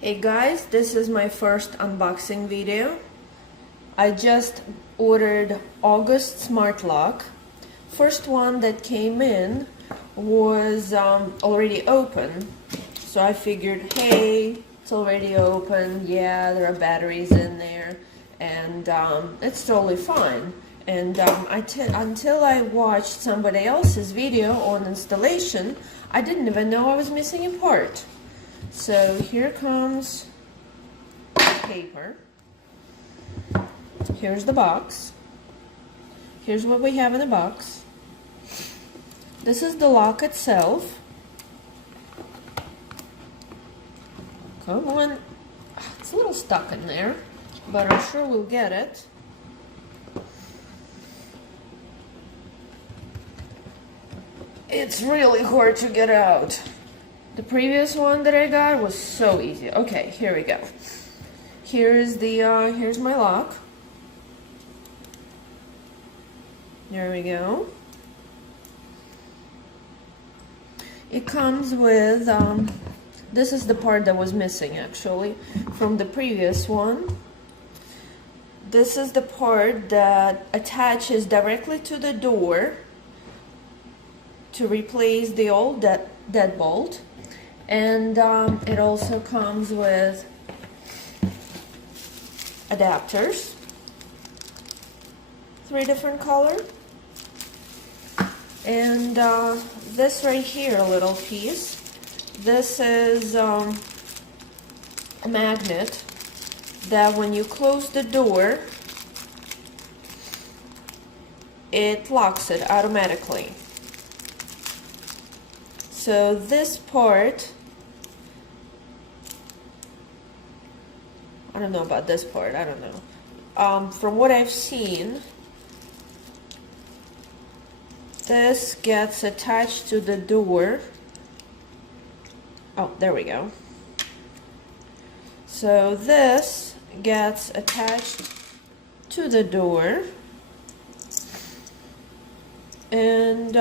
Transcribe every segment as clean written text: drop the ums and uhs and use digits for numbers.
Hey guys, this is my first unboxing video. I just ordered August smart lock. First one that came in was already open, so I figured, hey, it's already open, yeah, there are batteries in there, and it's totally fine. And until I watched somebody else's video on installation, I didn't even know I was missing a part. So here comes paper. Here's the box. Here's what we have in the box. This is the lock itself. Come on. It's a little stuck in there, but I'm sure we'll get it. It's really hard to get out. The previous one that I got was so easy. Okay, here we go. Here's my lock. There we go. It comes with, this is the part that was missing actually from the previous one. This is the part that attaches directly to the door to replace the old deadbolt. And it also comes with adapters, 3 different colors. And this right here, a little piece, this is a magnet that when you close the door, it locks it automatically. So this part, I don't know about this part, I don't know. From what I've seen, this gets attached to the door. Oh, there we go. So this gets attached to the door. And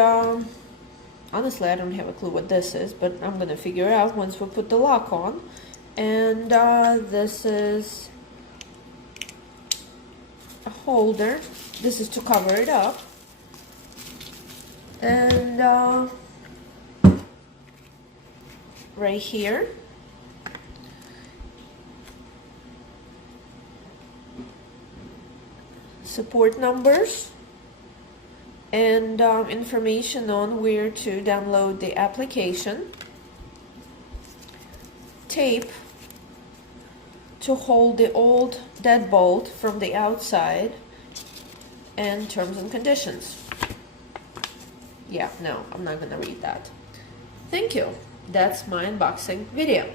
honestly, I don't have a clue what this is, but I'm gonna figure it out once we put the lock on. And this is a holder. This is to cover it up. And right here, support numbers and information on where to download the application. Tape to hold the old deadbolt from the outside, and terms and conditions. Yeah, no, I'm not gonna read that. Thank you. That's my unboxing video.